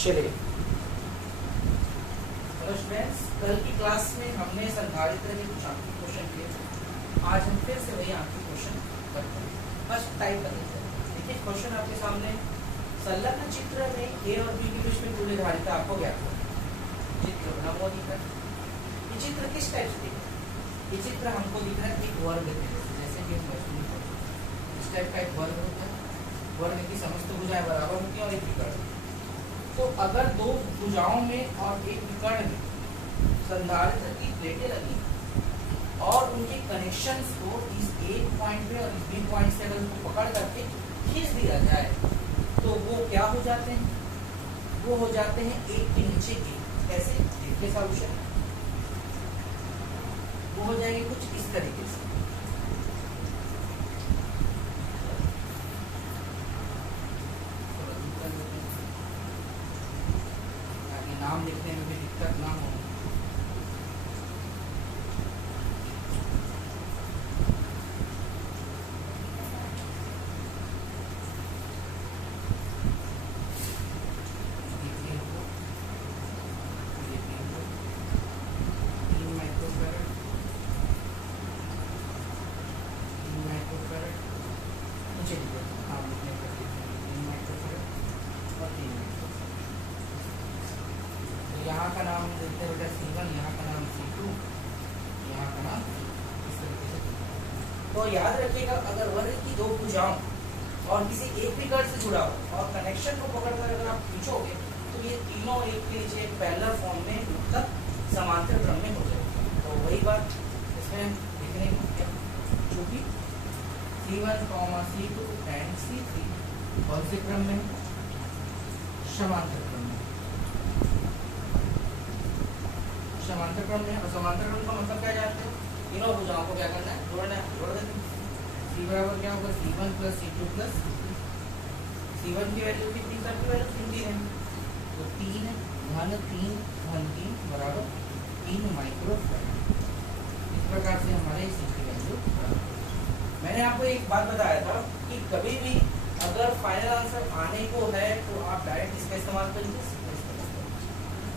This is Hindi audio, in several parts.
चलिए हेलो स्टूडेंट्स, कल की क्लास में हमने संधारित्र के कुछ आंखी क्वेश्चन किए। आज हम फिर से वही आंखी क्वेश्चन करते हैं। फर्स्ट टाइप का देखते हैं। देखिए क्वेश्चन आपके सामने, संलग्न चित्र में ए और बी के बीच में तुल्य धारिता आपको ज्ञात करनी। चित्र बना हुआ दिख रहा है। ये चित्र किस टाइप से दिख रहा है? ये चित्र हमको दिख रहा है एक वर्ग के जैसे कि इस टाइप का एक वर्ग होता है। वर्ग की समस्त भुजाएं बराबर होती हैं और एक विकर्ण। तो अगर दो भुजाओं में और एक विकर्ण में संधारित्र की प्लेटें लगी और उनके कनेक्शंस को इस एक पॉइंट पे और इस बी पॉइंट से अगर उनको पकड़ करके खींच दिया जाए तो वो क्या हो जाते हैं? वो हो जाते हैं एक के नीचे एक। कैसे? देखिए सॉल्यूशन वो हो जाएंगे कुछ इस तरीके से। नाम लिखने में भी दिक्कत ना हो। यहाँ का नाम देते हैं बेटा C1, यहाँ का नाम C2, यहाँ का नाम इस तरीके से। तो याद रखिएगा, अगर वर्ग की दो भुजाओं और किसी एक विकर्ण से जुड़ा हो और कनेक्शन को पकड़कर अगर आप खींचोगे तो ये तीनों एक के नीचे एक पैरेलल फॉर्म में उत्तर समांतर क्रम में हो जाएगा। तो वही बात इसमें देखने को क्या, चूंकि C1, C2 एंड C3 कौन से क्रम में? समांतर क्रम में। समांतर क्रम में, और समांतर क्रम का मतलब क्या जानते हो? तीनों भुजाओं को क्या करना है? जोड़ना है। जोड़ देते हैं। C बराबर क्या होगा? C1 plus C2 plus C1 की वैल्यू कितनी? सब की वैल्यू 3 है, तो 3 घन 3 बराबर 3 माइक्रोफैराड। इस प्रकार से हमारे इस की वैल्यू। मैंने आपको एक बात बताया था कि कभी भी अगर फाइनल आंसर आने को है तो आप डायरेक्ट इसका इस्तेमाल करिए।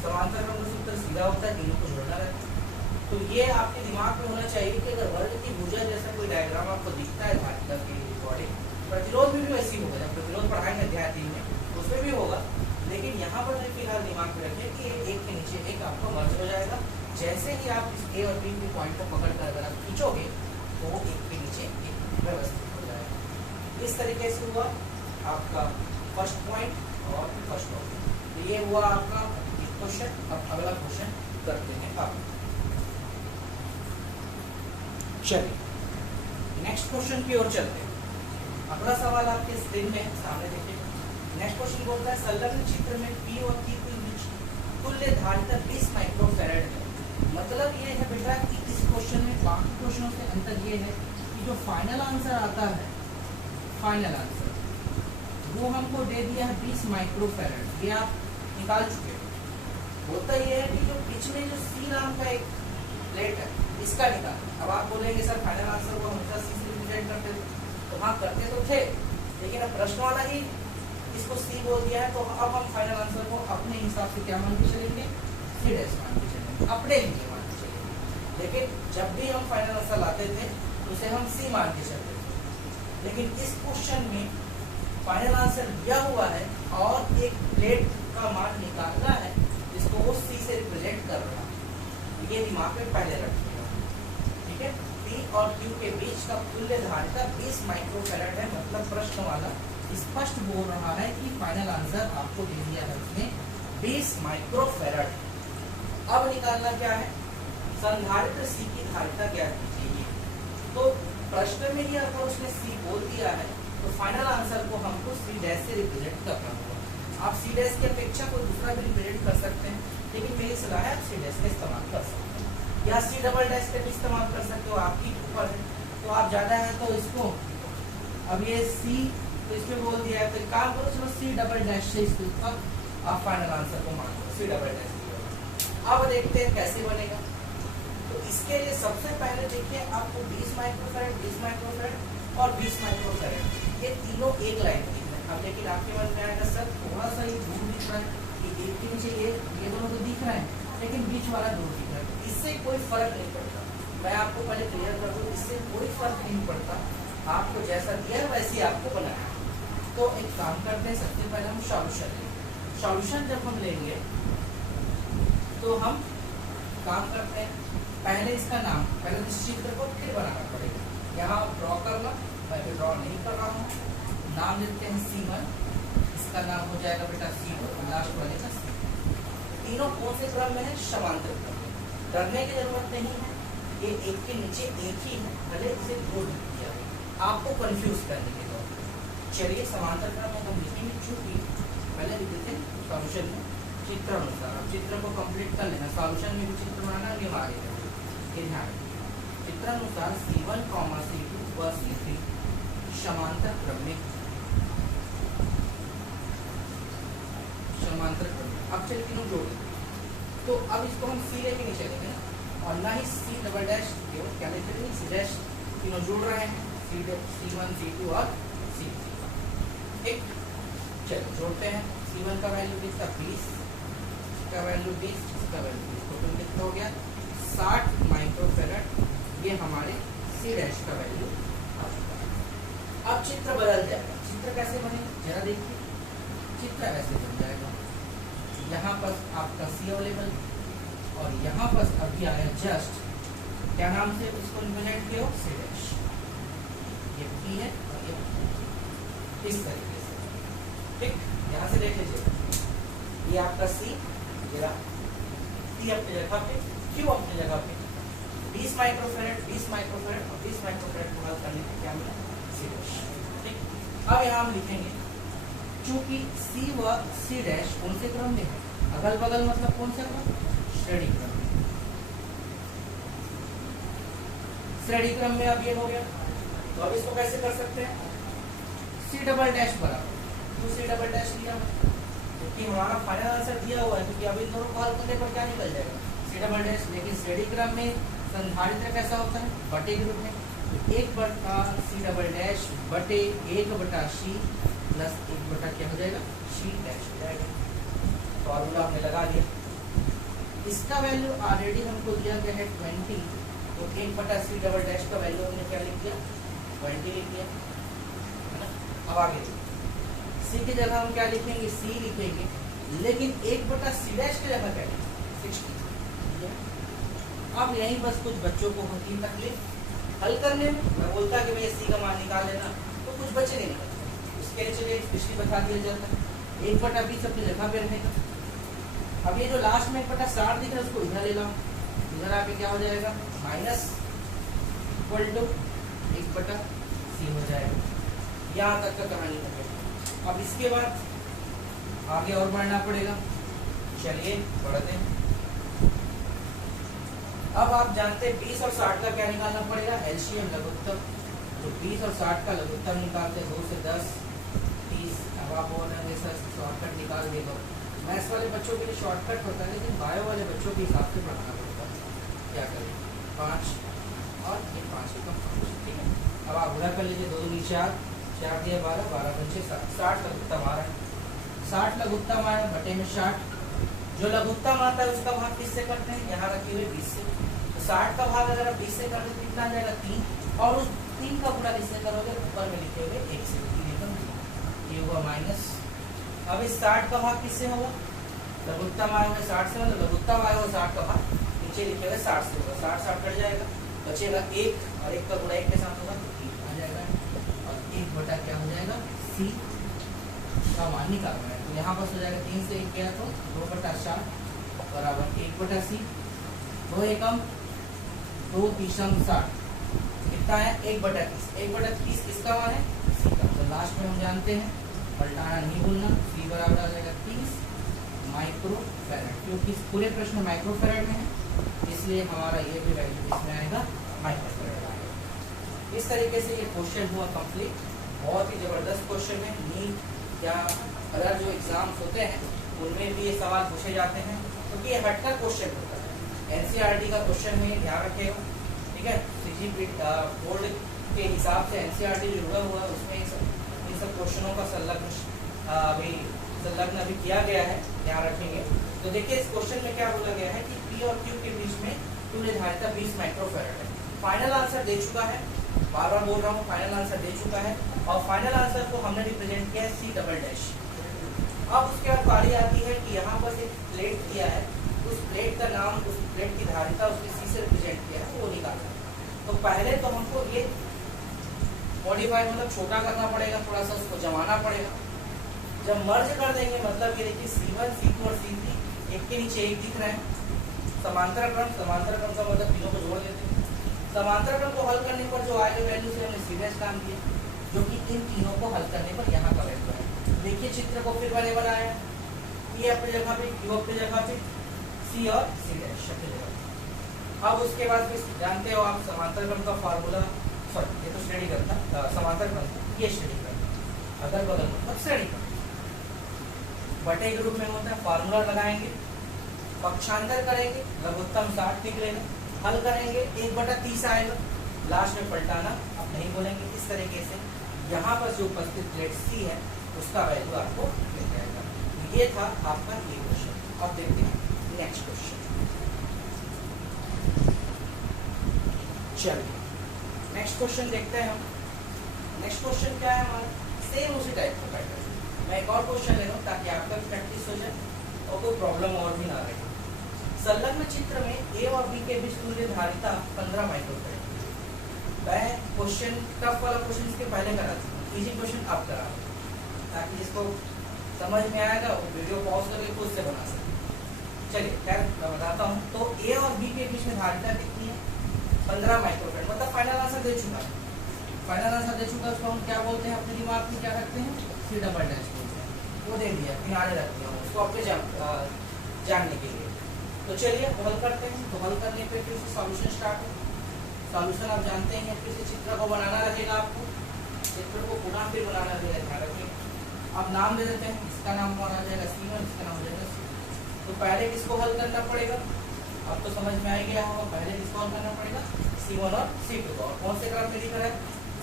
समांतर क्रम का सूत्र सीधा होता है, तीनों को जोड़ना रहता है। तो ये आपके दिमाग में होना चाहिए कि अगर वर्ग की भुजा जैसा कोई डायग्राम आपको दिखता है धारिता के अकॉर्डिंग, प्रतिरोध भी वैसे ही होगा। जब प्रतिरोध पढ़ाएंगे अध्याय 3 में उसमें भी होगा, लेकिन यहाँ पर फिलहाल दिमाग में रखिए कि एक के नीचे एक आपको मर्ज हो जाएगा। जैसे ही आप इस ए और बी के पॉइंट को पकड़ कर अगर आप खींचोगे तो वो एक के नीचे एक व्यवस्थित हो जाएगा। इस तरीके से हुआ आपका फर्स्ट पॉइंट और फर्स्ट ऑप्शन। तो ये हुआ आपका क्वेश्चन। अब अगला क्वेश्चन करते हैं। अब चलिए नेक्स्ट क्वेश्चन की ओर चलते हैं। अगला सवाल आपके स्क्रीन में सामने देखिए। नेक्स्ट क्वेश्चन बोलता है, संलग्न चित्र में P और Q के बीच तुल्य धारिता 20 माइक्रोफैराड है। मतलब ये है बेटा कि इस क्वेश्चन में बाकी क्वेश्चनों से अंतर ये है कि जो फाइनल आंसर आता है, फाइनल आंसर वो हमको दे दिया है 20 माइक्रोफैराड। ये आप निकाल चुके हो। होता ये है कि जो बीच में जो C नाम का एक प्लेट है इसका निकाल। अब आप बोलेंगे सर फाइनल आंसर को हमेशा C से रिप्रेजेंट करते थे। तो हाँ करते तो थे, लेकिन अब प्रश्न वाला ही इसको C बोल दिया है, तो अब हम फाइनल आंसर को अपने हिसाब से क्या मान के चलेंगे? C डैश मान के चलेंगे, अपने लिए मान के चलेंगे। लेकिन जब भी हम फाइनल आंसर लाते थे उसे हम C मान के चलते थे। लेकिन इस क्वेश्चन में फाइनल आंसर दिया हुआ है और एक प्लेट का मान निकालना है जिसको वो C से रिप्रेजेंट कर रहा है। ये दिमाग में पहले रखिएगा, ठीक है। P और Q के बीच का तुल्य धारिता 20 माइक्रोफैराड है। मतलब प्रश्न वाला स्पष्ट बोल रहा है कि फाइनल आंसर आपको दे दिया है उसने 20 माइक्रोफैराड। अब निकालना क्या है? संधारित्र C की धारिता क्या कीजिए। तो प्रश्न में ही अगर उसने C बोल दिया है तो फाइनल आंसर को हमको C डैश से रिप्रेजेंट करना होगा। आप C डैश की अपेक्षा कोई दूसरा भी रिप्रेजेंट कर सकते हैं, लेकिन मेरी सलाह है आप C डैश का इस्तेमाल कर सकते हैं या C डबल डैश का भी इस्तेमाल कर सकते हो, आपकी ऊपर है। तो आप ज़्यादा है तो इसको, अब ये C तो इसमें बोल दिया है, तो काम करो चलो C डबल डैश से इसके ऊपर आप फाइनल आंसर को मान लो C डबल डैश। अब देखते हैं कैसे बनेगा। तो इसके लिए सबसे पहले देखिए आपको 20 माइक्रोफैराड, 20 माइक्रोफैराड और 20 माइक्रोफैराड ये तीनों एक लाइन की है। अब लेकिन आपके मन में आएगा सर थोड़ा सा ये दूर दिख रहा है कि नीचे ये दोनों तो दिख रहे हैं, लेकिन बीच वाला दूर दिख रहा है। इससे कोई फर्क नहीं पड़ता, मैं आपको पहले क्लियर कर दूं, इससे कोई फर्क नहीं पड़ता। आपको जैसा दिया वैसे ही आपको बनाना है। तो एक काम करते हैं, सबसे पहले हम सॉल्यूशन लेंगे। सॉल्यूशन जब हम लेंगे तो हम काम करते हैं, पहले इसका नाम, पहले इस चित्र को फिर बनाना पड़ेगा। यहाँ ड्रॉ करना, मैं तो ड्रॉ नहीं कर रहा हूँ। नाम देते हैं C1, इसका नाम हो जाएगा बेटा C2, लास्ट वाले का C। तीनों कौन से क्रम में है? समांतर क्रम में। डरने की जरूरत नहीं है, ये एक के नीचे एक ही है, भले इसे दो लिख दिया आपको कंफ्यूज करने के लिए। चलिए समांतर क्रम में हम लिखेंगे, चूंकि पहले लिख देते हैं सॉल्यूशन में चित्र अनुसार। अब चित्र को कंप्लीट कर लेना, सॉल्यूशन में भी चित्र बनाना अनिवार्य है, ये ध्यान रखिए। चित्रानुसार C1, C2 व C3 समांतर क्रम में, समांतर क्रम में। अब चलिए तीनों जोड़, तो अब इसको हम C लेके नहीं चलेंगे और ना ही C डबल डैश, क्या लिखेंगे C डैश, तीनों जुड़ रहे हैं C1, C2 और C3। ठीक, चलो जोड़ते हैं। C1 का वैल्यू कितना 20, इसका वैल्यू 20, इसका वैल्यू 20, टोटल कितना हो गया 60 माइक्रोफैरड। ये हमारे C डैश का वैल्यू आ चुका है। अब चित्र बदल जाएगा। चित्र कैसे बनेगा जरा देखिए, चित्र ऐसे बन जाएगा, यहाँ पर आपका C अवेलेबल और यहाँ पर अभी आया जस्ट, क्या नाम से इसको रिप्रेजेंट किया हो, C डैश। ये P है और ये इस तरीके से। ठीक, यहाँ से देख लीजिए, ये आपका C, ये रहा P अपनी जगह पे, Q अपनी जगह पे, 20 माइक्रोफैरड, 20 माइक्रोफैरड और 20 माइक्रोफैरड को हल करने पे क्या मिला, C डैश। ठीक, अब यहाँ हम लिखेंगे, चूंकि C व C डैश कौन से क्रम में है, अगल बगल मतलब कौन सा क्रम, श्रेणी क्रम में। श्रेणी क्रम में अब ये हो गया, तो अब इसको कैसे कर सकते हैं, C डबल डैश बराबर, तो C डबल डैश लिया, क्योंकि हमारा फाइनल आंसर दिया हुआ है, क्योंकि अब इन दोनों को हल करने पर क्या निकल जाएगा, C डबल डैश। लेकिन श्रेणी क्रम में संधारित्र कैसा होता है, बटे के रूप में, तो 1 बटा C डबल डैश बटे 1 बटा C प्लस 1 बटा क्या हो जाएगा, C डैश हो जाएगा। फॉर्मूला हमने लगा दिया, इसका वैल्यू ऑलरेडी हमको दिया गया है 20, तो 1 बटा C डबल डैश का वैल्यू हमने क्या लिख दिया, 20 लिख दिया, है ना। अब आगे C की जगह हम क्या लिखेंगे, C लिखेंगे, लेकिन 1 बटा C डैश की जगह क्या लिखेंगे, 60। अब यही बस कुछ बच्चों को होती तकलीफ हल करने में, मैं बोलता कि भैया C का मान निकाल लेना, तो कुछ बच्चे नहीं निकलते। उसके लिए चलिए पिछली बता दिया जाता है, 1 बटा 20 अपनी जगह पे रहेगा। अब ये जो लास्ट में 1 बटा 60 दिख रहा है उसको इधर ले लो, इधर आके क्या हो जाएगा, माइनस इक्वल टू 1 बटा C हो जाएगा। यहाँ तक का कहानी खत्म। अब इसके बाद आगे और बढ़ना पड़ेगा, चलिए बढ़ते हैं। अब आप जानते हैं 20 और 60 का क्या निकालना पड़ेगा, एलसीएम लघुत्तम। तो 20 और 60 का लघुत्तम निकालते 2 से 10 30। अब आप बोल रहे हैं सर शॉर्टकट निकाल देगा, मैथ्स वाले बच्चों के लिए शॉर्टकट होता है, लेकिन बायो वाले बच्चों के हिसाब से पढ़ाना पड़ता है। क्या करें, 5 और ये 5 का 5, ठीक है। अब आप गुणा कर लीजिए, 2 दूनी 4, 4 दिया 12, 12 पंचे 60, 60 लघुत्तम आ रहा है, 60 लघुत्तम आया बटे में 60। जो लघुत्तम आता है उसका भाग किससे करते हैं, यहाँ रखे हुए 20 से। तो 60 का भाग अगर आप 20 से करते तो कितना आ जाएगा, 3, और उस 3 का गुणा किससे करोगे, ऊपर में लिखे हुए 1 से, 3 ये हुआ माइनस। अब इस 60 का भाग किससे होगा, लघुत्तम आया हुआ 60 से, मतलब लघुत्तम आया हुआ 60 का भाग नीचे लिखे हुए 60 से होगा, 60 60 कट जाएगा, बचेगा 1, और 1 का गुणा 1 के साथ होगा तो 3 आ जाएगा, और 1 बटा क्या हो जाएगा, C का मान निकालना है। तो यहाँ पर हो जाएगा 3 से 1 गया तो 2 बटा 4 बराबर 1 बटा C, 2 एकम 2 तीसम 60, कितना है 1 बटा 30। 1 बटा 30 किसका मान है, C का। तो लास्ट में हम जानते हैं, पलटाना नहीं भूलना, C बराबर आ जाएगा 30 माइक्रोफैरड, क्योंकि पूरे प्रश्न माइक्रोफैरड में है, इसलिए हमारा ये भी वैल्यू इसमें आएगा, माइक्रोफैरड आएगा। इस तरीके से ये क्वेश्चन हुआ कंप्लीट। बहुत ही जबरदस्त क्वेश्चन है, नीट या अदर जो एग्जाम्स होते हैं उनमें भी ये सवाल पूछे जाते हैं, क्योंकि ये हटकर क्वेश्चन होता है। एनसीईआरटी का क्वेश्चन है, ध्यान रखिएगा, ठीक है। सीजी बोर्ड के हिसाब से एनसीईआरटी जो जुड़ा हुआ है उसमें इन सब क्वेश्चनों का संलग्न अभी किया गया है, ध्यान रखेंगे। तो देखिए इस क्वेश्चन में क्या बोला गया है कि P और Q के बीच में तुल्य धारिता 20 माइक्रोफैराड है। फाइनल आंसर दे चुका है, बार बार बोल रहा हूँ, फाइनल आंसर दे चुका है और फाइनल आंसर को हमने रिप्रेजेंट किया है C डबल डैश। अब उसके बाद बारी आती है कि यहाँ पर एक प्लेट दिया है, उस प्लेट का नाम, उस प्लेट की धारिता उसने C से रिप्रेजेंट किया है, वो निकालना है। तो पहले तो हमको ये मॉडिफाई मतलब छोटा करना पड़ेगा, थोड़ा सा उसको जमाना पड़ेगा। जब मर्ज कर देंगे मतलब ये देखिए C1, C2 और C3 एक के नीचे एक दिख रहे हैं। समांतर क्रम का मतलब तीनों को जोड़ देते हैं। समांतर क्रम को हल करने पर जो आएगा वैल्यू से हमने सीधे नाम दिया, जो कि इन तीनों को हल करने पर यहाँ का वैल्यू है। देखिए चित्र को फिर मैंने बनाया, P अपनी जगह पे, Q अपनी जगह पे, C और C डैश अपनी जगह। अब उसके बाद फिर जानते हो आप समांतर क्रम का फार्मूला, सॉरी ये तो श्रेणी क्रम था, समांतर क्रम ये श्रेणी क्रम, अगल बगल मतलब श्रेणी क्रम बटे के रूप में होता है। फार्मूला लगाएंगे, पक्षांतर करेंगे, लघुत्तम 60 निकलेगा, हल करेंगे 1/30 आएगा, लास्ट में पलटाना अब नहीं बोलेंगे। इस तरीके से यहाँ पर जो उपस्थित प्लेट C है उसका वैल्यू आपको मिल जाएगा। ये था आपका ये क्वेश्चन। अब देखते हैं नेक्स्ट क्वेश्चन। चलिए नेक्स्ट क्वेश्चन देखते हैं हम। नेक्स्ट क्वेश्चन क्या है हमारा, सेम उसी टाइप का पैटर्न। मैं एक और क्वेश्चन ले रहा हूँ ताकि आपका प्रैक्टिस हो जाए और कोई प्रॉब्लम और भी ना रहे। संलग्न चित्र में A और B के बीच तुल्य धारिता 15 माइक्रोफैराड। मैं क्वेश्चन टफ वाला क्वेश्चन इसके पहले करा था, इजी क्वेश्चन अब करा ताकि जिसको समझ में आएगा वो वीडियो पॉज करके खुद से बना सके। चलिए खैर मैं बताता हूँ। तो A और B के बीच में धारिता कितनी है, 15 माइक्रोफैराड। मतलब फाइनल आंसर दे चुका है, फाइनल आंसर दे चुका है। उसको हम क्या बोलते हैं, अपने दिमाग में क्या रखते हैं, C डबल डैश बोलते हैं। वो दे दिया, किनारे रख दिया उसको अपने जानने के लिए। तो चलिए हल करते हैं। तो हल करने पे फिर से सॉल्यूशन स्टार्ट हो। सॉल्यूशन आप जानते हैं, फिर से चित्र को बनाना रहेगा आपको, चित्र को पुनः फिर बनाना रहेगा, ध्यान रखिए। अब नाम दे देते हैं, इसका नाम कौन आ जाएगा C1, इसका नाम हो जाएगा C। तो पहले किसको हल करना पड़ेगा, अब तो समझ में आ गया होगा, पहले किसको हल करना पड़ेगा, C1 और C2 को। और कौन से क्रम में लिख रहा है,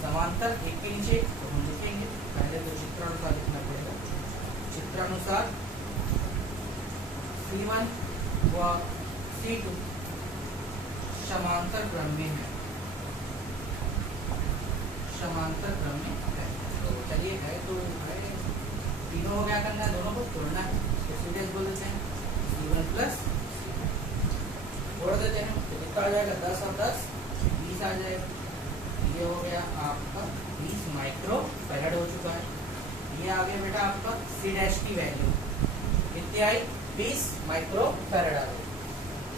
समांतर एक के नीचे। तो हम लिखेंगे पहले तो चित्रानुसार लिखना पड़ेगा, चित्रानुसार C1 व C2 समांतर क्रम में है, समांतर क्रम में है। तो चलिए है तो है, तीनों को क्या करना है, दोनों को तोड़ना है। तो सीधे बोल देते हैं C1 प्लस जोड़ देते हैं, तो कितना आ जाएगा, 10 और 10 20 आ जाएगा। ये हो गया आपका 20 माइक्रोफैराड हो चुका है। ये आ गया बेटा आपका C डैश की वैल्यू कितनी आई, 20 माइक्रोफैराड आ गई।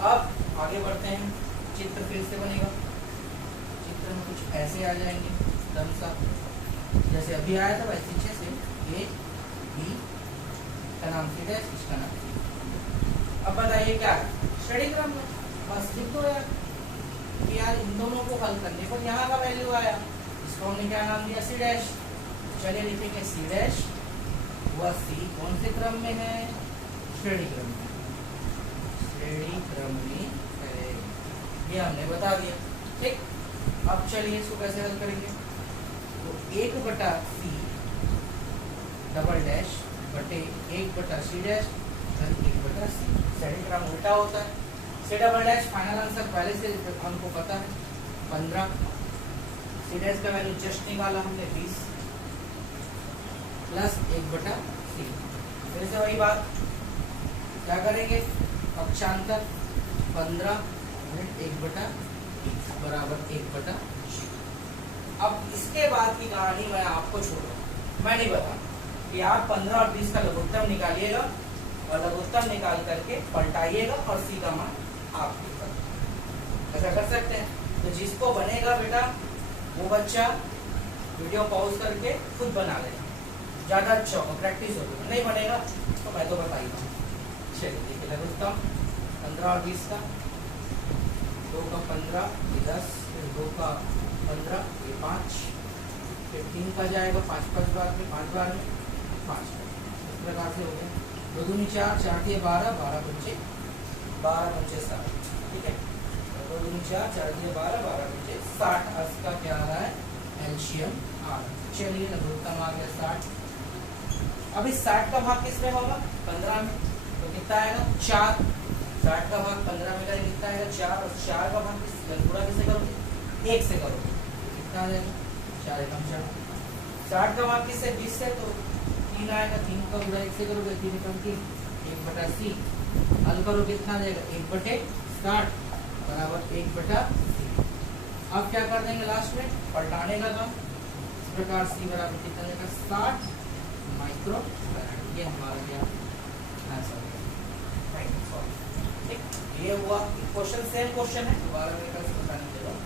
अब आगे बढ़ते हैं, चित्र फिर से बनेगा। चित्र में कुछ ऐसे आ जाएंगे एकदम सा, जैसे अभी आया था वैसे पीछे से A B का नाम C डैश, इसका नाम C। अब बताइए क्या है, श्रेणी क्रम में बस लिख दो यार कि यार इन दोनों को हल करने पर यहाँ का वैल्यू आया, इसको हमने क्या नाम दिया, C डैश। चलिए लिखेंगे C डैश व C कौन से क्रम में है, श्रेणी क्रम में, श्रेणी क्रम में है, ये हमने बता दिया। ठीक, अब चलिए इसको कैसे हल करेंगे, तो 1/C डबल डैश बटे 1/C डैश 1/C। श्रेणी क्रम उल्टा होता है। C double dash final answer पहले से हमको पता है 15, C डैश का वैल्यू जस्ट निकाला हमने 20 प्लस 1/C। फिर से वही बात, क्या करेंगे, पक्षांतर 15 1/20 बराबर 1/C। अब इसके बाद की कहानी मैं आपको छोड़ रहा हूँ, मैं नहीं बता कि आप 15 और 20 का लघुत्तम निकालिएगा और लघुत्तम निकाल करके पलटाइएगा और C का मान आप ऐसा कर सकते हैं। तो जिसको बनेगा बेटा वो बच्चा वीडियो पॉज करके खुद बना लेगा, ज़्यादा अच्छा होगा, प्रैक्टिस होगी। नहीं बनेगा तो मैं तो बताइएगा। चलिए देखिए लघुत्तम 15 और 20 का, 2 का 15 ये 10, फिर 2 का 15 ये 5, फिर 3 का जाएगा 5 बार में, 5 बार में 5। इस प्रकार से हो गया, 2 दूनी 4, 4 दिए 12, 12 पंचे 60। ठीक है, 2 दूनी 4, 4 दिए 12, 12 पंचे 60। अर्थ का क्या आ रहा है, एलसीएम आ रहा है। चलिए लघुत्तम आ गया 60। अब इस 60 का भाग किसमें होगा, 15 में। तो तो कितना आएगा 4, 60 का भाग 15 में करें कितना आएगा 4, और 4 का भाग पूरा किससे करोगे 1 से करोगे कितना आ जाएगा 4 एकम 4, 60 का भाग किससे 20 से, तो 3 आएगा, 3 का पूरा 1 से करोगे 3 एकम 3, 1/c हल करो कितना आ जाएगा 1/60 बराबर 1/c। अब क्या कर देंगे लास्ट में पलटाने का काम, इस प्रकार c बराबर कितना आ जाएगा 60 माइक्रो फैराड। ये हमारा क्या आंसर है। ठीक, ये हुआ क्वेश्चन, सेम क्वेश्चन है, दोबारा मैं कर बताने के बाद